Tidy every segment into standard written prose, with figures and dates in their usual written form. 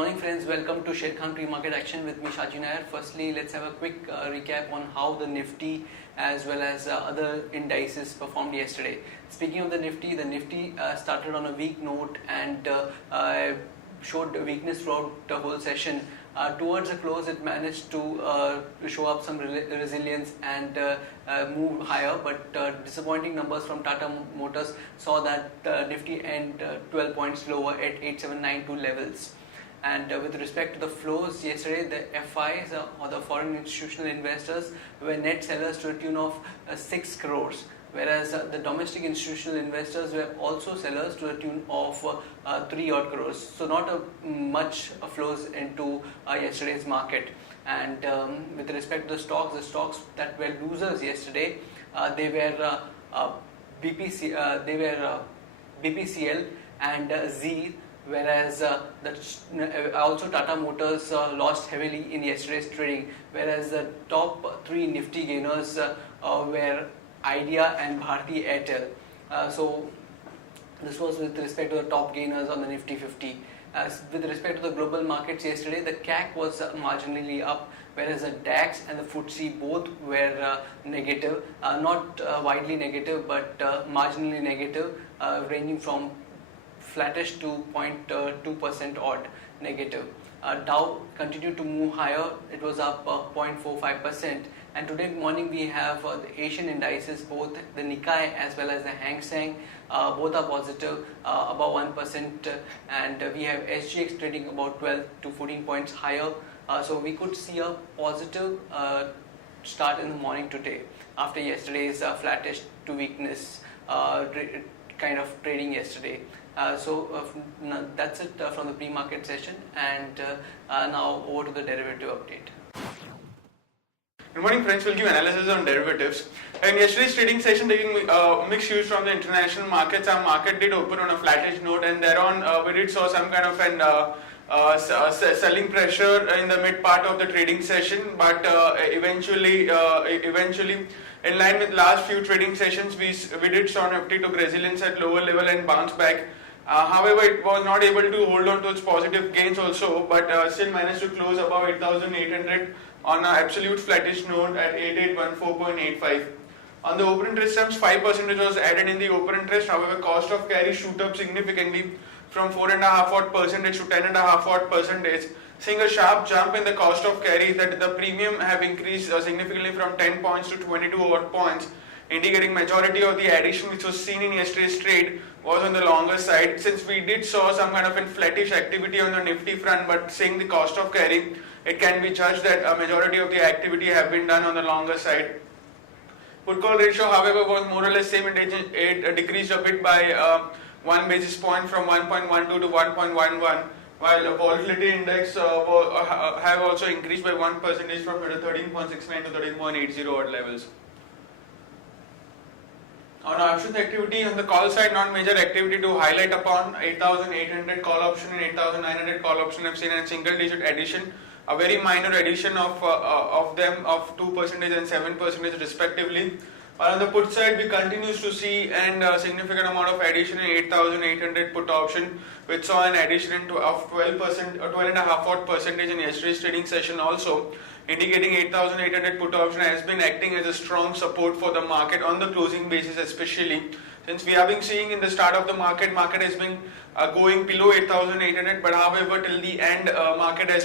morning friends, welcome to Sharekhan pre-market action with me Shaji Nair. Firstly, let's have a quick recap on how the Nifty as well as other indices performed yesterday. Speaking of the Nifty started on a weak note and showed weakness throughout the whole session. Towards the close, it managed to show up some resilience and move higher, but disappointing numbers from Tata Motors saw that Nifty end 12 points lower at 8792 levels. And with respect to the flows yesterday, the FIs or the foreign institutional investors were net sellers to a tune of 6 crores. Whereas the domestic institutional investors were also sellers to a tune of 3 odd crores. So not much flows into yesterday's market. And with respect to the stocks that were losers yesterday, they were BPCL and Z. Whereas also Tata Motors lost heavily in yesterday's trading. Whereas the top 3 Nifty gainers were Idea and Bharti Airtel. So this was with respect to the top gainers on the Nifty 50. With respect to the global markets yesterday, the CAC was marginally up, whereas the DAX and the FTSE both were negative, not widely negative but marginally negative, ranging from flattish to 0.2% odd negative. Dow continued to move higher. It was up 0.45%. And today morning we have the Asian indices, both the Nikkei as well as the Hang Seng, both are positive, about 1%, and we have SGX trading about 12 to 14 points higher. So we could see a positive start in the morning today after yesterday's flattish to weakness kind of trading yesterday. So that's it from the pre-market session, and now over to the derivative update. Good morning friends, we'll give analysis on derivatives. In yesterday's trading session, taking mixed views from the international markets, our market did open on a flattish note, and thereon we did saw some kind of an selling pressure in the mid part of the trading session, but eventually in line with last few trading sessions, we did saw Nifty took resilience at lower level and bounce back. However, it was not able to hold on to its positive gains also, but still managed to close above 8,800 on an absolute flattish note at 8814.85. On the open interest terms, 5% was added in the open interest. However, cost of carry shoot up significantly from 4.5% to 10.5%, seeing a sharp jump in the cost of carry that the premium have increased significantly from 10 points to 22 odd points, indicating majority of the addition which was seen in yesterday's trade was on the longer side. Since we did saw some kind of a flattish activity on the Nifty front, but seeing the cost of carry, it can be judged that a majority of the activity have been done on the longer side. Put call ratio, however, was more or less same. It decreased a bit by 1 basis point from 1.12 to 1.11, while the volatility index have also increased by 1% from 13.69 to 13.80 odd levels. On options activity, on the call side, not major activity to highlight upon. 8,800 call option and 8,900 call option have seen a single digit addition, a very minor addition of them of 2% and 7% respectively. While on the put side, we continues to see a significant amount of addition in 8,800 put option, which saw an addition of 12% or 12.5% in yesterday's trading session also, indicating 8,800 put option has been acting as a strong support for the market on the closing basis, especially since we have been seeing in the start of the market has been going below 8,800, but however till the end market has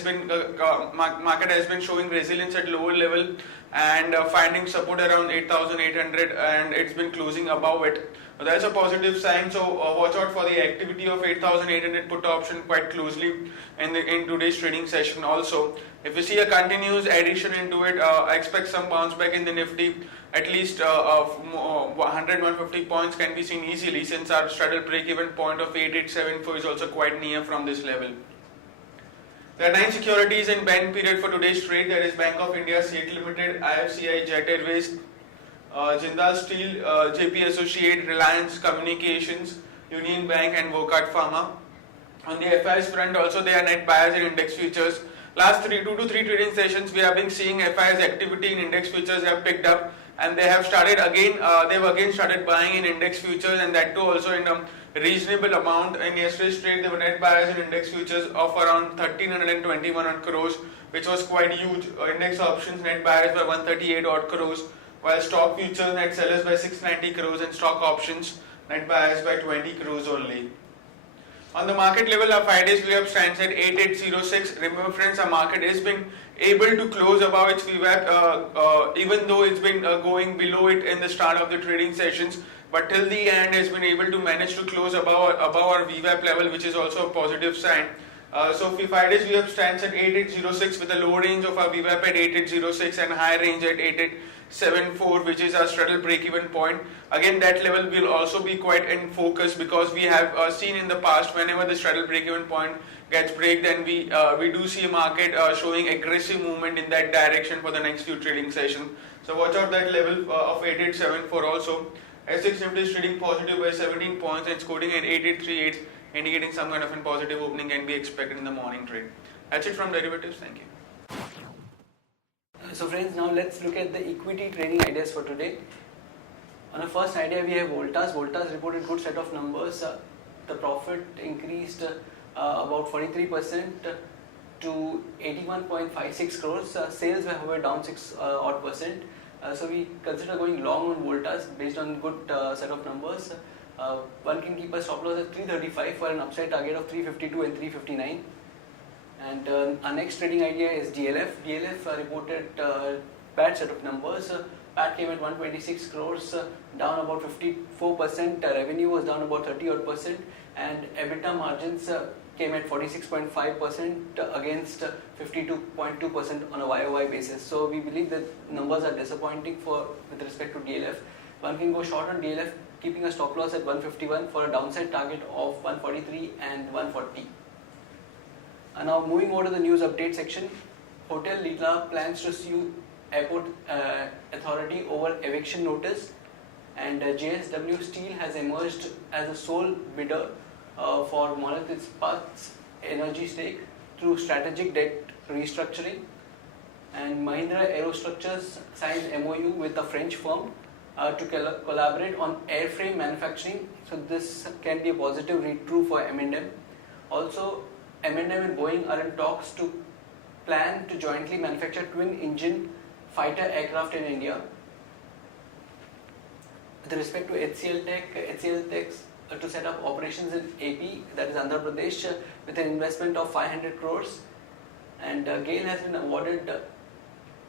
been showing resilience at lower level and finding support around 8,800, and it's been closing above it. So that's a positive sign. So watch out for the activity of 8,800 put option quite closely in today's trading session also. If we see a continuous addition into it, I expect some bounce back in the Nifty. At least 100-150 points can be seen easily, since our straddle break-even point of 8874 is also quite near from this level. There are 9 securities in ban period for today's trade. There is Bank of India, CEAT Limited, IFCI, Jet Airways, Jindal Steel, JP Associate, Reliance Communications, Union Bank and Wockhardt Pharma. On the FIs front also, they are net buyers in index futures. Last 2 to 3 trading sessions, we have been seeing FIs activity in index futures have picked up, and they have started again. They've again started buying in index futures, and that too also in reasonable amount. In yesterday's trade, there were net buyers in index futures of around 1321 crores, which was quite huge. Index options net buyers by 138 odd crores, while stock futures net sellers by 690 crores and stock options net buyers by 20 crores only. On the market level, our 5 days VWAP stands at 8806. Remember friends, our market has been able to close above its VWAP even though it's been going below it in the start of the trading sessions, but till the end has been able to manage to close above our VWAP level, which is also a positive sign. So 5 days VWAP stands at 8806 with a low range of our VWAP at 8806 and high range at 8874, which is our straddle break-even point. Again, that level will also be quite in focus because we have seen in the past whenever the straddle break-even point gets break, then we do see a market showing aggressive movement in that direction for the next few trading sessions. So watch out that level of 8874 also. S6 Nifty is trading positive by 17 points and it's quoting at 8838, indicating some kind of a positive opening can be expected in the morning trade. That's it from derivatives. Thank you. So friends, now let's look at the equity trading ideas for today. On the first idea, we have Voltas. Voltas reported good set of numbers. The profit increased about 43% to 81.56 crores. Sales were however down 6 odd percent. So we consider going long on Voltas based on good set of numbers. One can keep a stop loss at 335 for an upside target of 352 and 359. And our next trading idea is DLF. DLF reported bad set of numbers. PAT came at 126 crores, down about 54%. Revenue was down about 30 odd percent, and EBITDA margins came at 46.5% against 52.2% on a YOY basis. So we believe that numbers are disappointing with respect to DLF. One can go short on DLF, keeping a stop loss at 151 for a downside target of 143 and 140. And now moving over to the news update section, Hotel Leela plans to sue Airport Authority over eviction notice, and JSW Steel has emerged as the sole bidder for Monolith Ispat's energy stake through strategic debt restructuring, and Mahindra Aerostructures signed MOU with a French firm to collaborate on airframe manufacturing. So this can be a positive read-through for M&M. Also, M&M and Boeing are in talks to plan to jointly manufacture twin-engine fighter aircraft in India. With respect to HCL Tech to set up operations in AP, that is Andhra Pradesh, with an investment of 500 crores. And GAIL has been awarded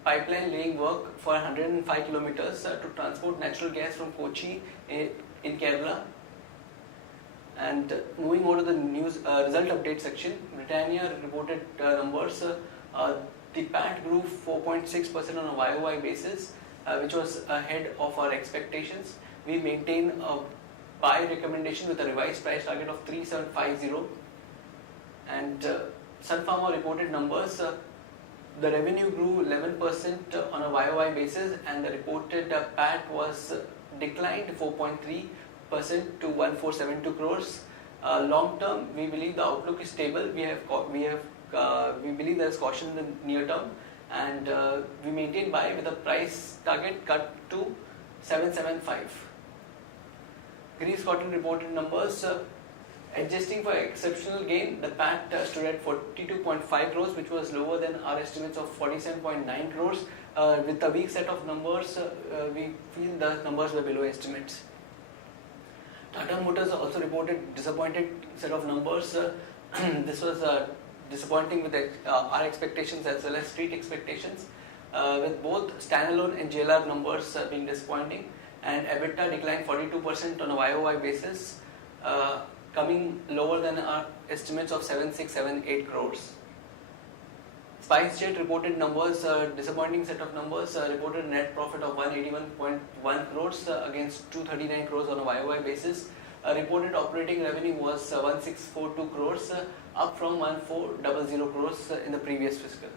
pipeline laying work for 105 kilometers to transport natural gas from Kochi in Kerala. And moving over to the news result update section, Britannia reported numbers. The PAT grew 4.6% on a YOY basis, which was ahead of our expectations. We maintain a buy recommendation with a revised price target of 3750. And Sun Pharma reported numbers. The revenue grew 11% on a YOY basis, and the reported PAT was declined 4.3% to 1472 crores. Long term, we believe the outlook is stable. We believe there is caution in the near term, and we maintain buy with a price target cut to 775. Greaves Cotton reported numbers. Adjusting for exceptional gain, the PAT stood at 42.5 crores, which was lower than our estimates of 47.9 crores. With a weak set of numbers, we feel the numbers were below estimates. Tata Motors also reported disappointed set of numbers. This was disappointing with our expectations as well as street expectations, with both standalone and JLR numbers being disappointing, and EBITDA declined 42% on a YOY basis, coming lower than our estimates of 7678 crores. SpiceJet reported numbers, disappointing set of numbers, reported a net profit of 181.1 crores against 239 crores on a YOY basis. Reported operating revenue was 1642 crores, up from 1400 crores in the previous fiscal.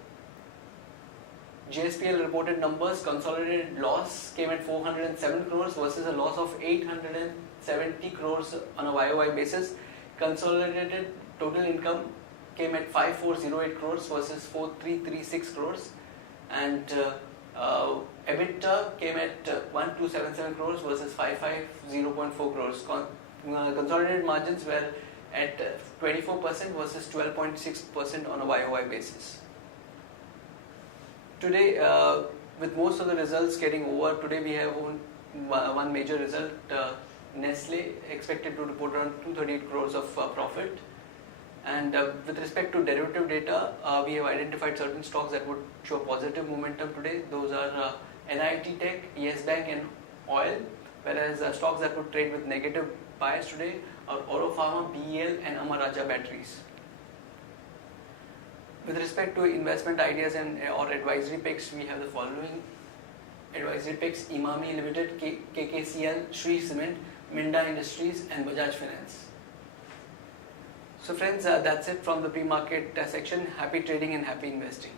JSPL reported numbers. Consolidated loss came at 407 crores versus a loss of 870 crores on a YOY basis. Consolidated total income came at 5408 crores versus 4336 crores, and EBITDA came at 1277 crores versus 550.4 crores. consolidated margins were at 24% versus 12.6% on a YOY basis. Today, with most of the results getting over, today we have one major result. Nestle expected to report around 238 crores of profit. And with respect to derivative data, we have identified certain stocks that would show positive momentum today. Those are NIT Tech, Yes Bank and Oil, whereas stocks that would trade with negative bias today are Oro Pharma, BEL and Amara Batteries. With respect to investment ideas and or advisory picks, we have the following advisory picks: Imami Limited, KKCL, Shree Cement, Minda Industries and Bajaj Finance. So friends, that's it from the pre-market section. Happy trading and happy investing.